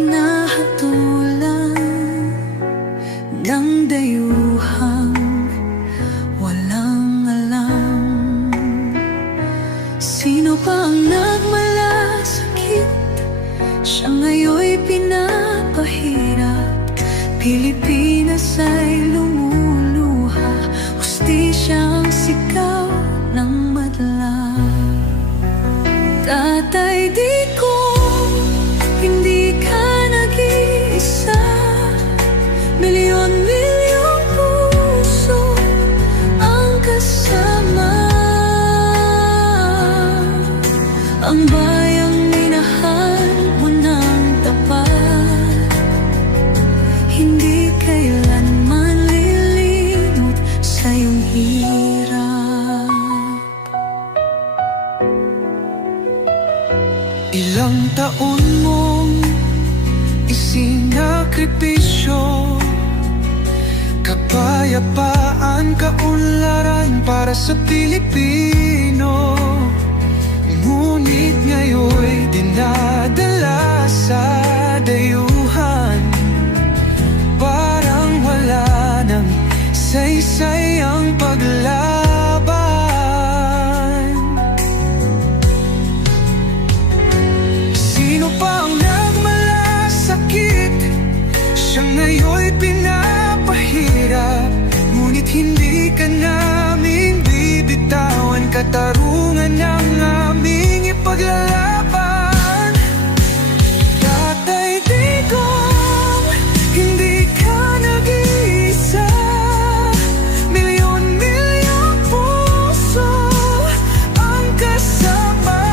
hinahatulan ng dayuhang walang alam. Sino pa ang nagmalasakit? Siya ngayon'y pinapahirap. Pilipinas ay lumuluha, hustisya ang sigaw ng madla. Tatay, di ko hindi ka nag-iisa. Milyon-milyong puso ang kasama. Ang bayang minahal mo ng tapat, hindi kailanman lilimot sa iyong hirap. Ilang taon mong isinakripisyo, kapayapaan, kaunlaran para sa Pilipino. Ngunit ngayon'y dinadala sa dayuhan. Parang wala nang saysay ang paglaban. Sino pa ang nagmalasakit? Siya ngayon'y pinapahirap. Ngunit hindi ka namin bibitawan. Katarungan ng aming ipaglalaban. Tatay Digong, hindi ka nag-iisa. Milyon-milyong puso ang kasama.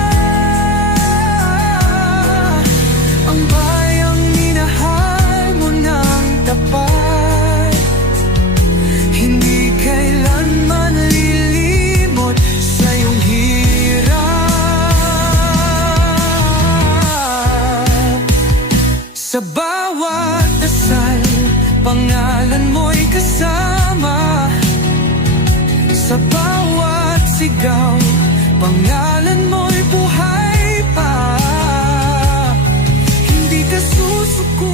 Ang bayang minahal mo ng tapat, hindi kailanman lilimot sa iyong hirap. Sa bawat dasal, pangalan mo'y kasama. Sa bawat sigaw, pangalan mo'y buhay pa. Hindi ka susuko.